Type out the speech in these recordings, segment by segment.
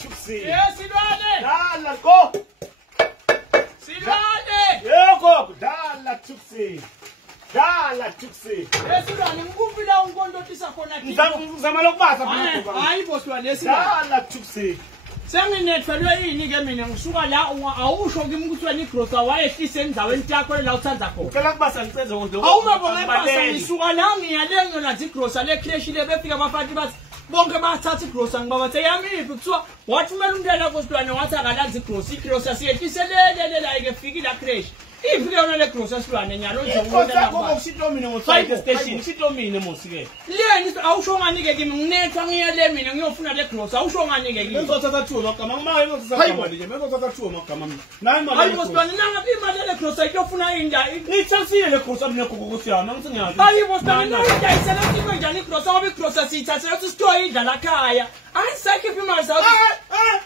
Tuxi. Yes, Silwane. Dala go. Silwane. Yoko. Dala Tuxi. Dala Tuxi. Yes, Silwane. Ngikupila unkondo tisakona kipo. Ngizama lokubasa Hayi boss wami Silwane. Dala Tuxi. Senginethelwe yini ke mina ngisuka la awusho kimi ukuthi wena igrosa wayehlise endzaweni yakho la uthandza khona. Ucela kubasa ngiceze konke. Awungabonge basa ngisuka la ngiyale ngiyona igrosa le crash le befika abafati bathi bonke bathatha igrosa ngibabathe yamiphi kuthiwa wathi kumele umntwana kosilwane wathi akalanzi igrosa siyehliselele la ikefika la crash. Ifike yona le grosa silwane nyalo nje umuntu la ngoba usitomine ngo-side station usitomine mosike. Leni awusho ngani ke kimi nginethwa ngiyale mina ngiyofuna le grosa awusho ngani ke kimi. Ngizothatha 2 magama uma ngizothatha mali nje ngizothatha 2 magama mina. Nayi imali. Hayi bosibani nanga imali le grosa iyofuna inda. Ngithathile le grosa mina gogokuthi yana ngithi ngiyazi. Hayi bosibani nanga idayisela into njani igrosa ngoba igrosa siyithathela ukuthi sithoye idla la khaya. Ayisakhiphi imali zakho.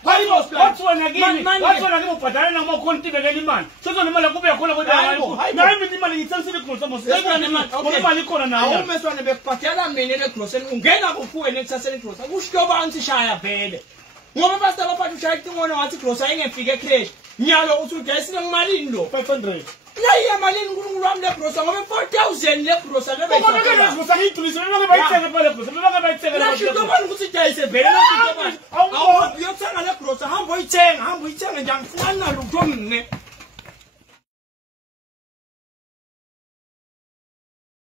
Hayi bosibani wathi wena kimi ubhadala noma ukhona ibekela imali. Sizona imali kube khona kodwa hayi mina imali ngithathile grosa mosike. Imali ikhona nayo. Awumeswane bekuphathela mina le grosa ungena kufuwe nekuthathela igrosa kusho bantu shaya vele. Ngoba basaba phathu shaya ingona wathi grosa ingefike crash. Nyalo uthi udayisile ngimalini lo 500. Nayi yamalini uNkulunkulu wami le grosa ngoba 4000 le grosa le bayithatha. Ngoba ke grosa ngiyidulise beke bayitheke phela grosa beke bayitheke la. Lasho ngibona ukuthi idayise vele lokho ngibona. Awuyothenga le grosa hamba uyithenga nje angifuna nalo utho mine.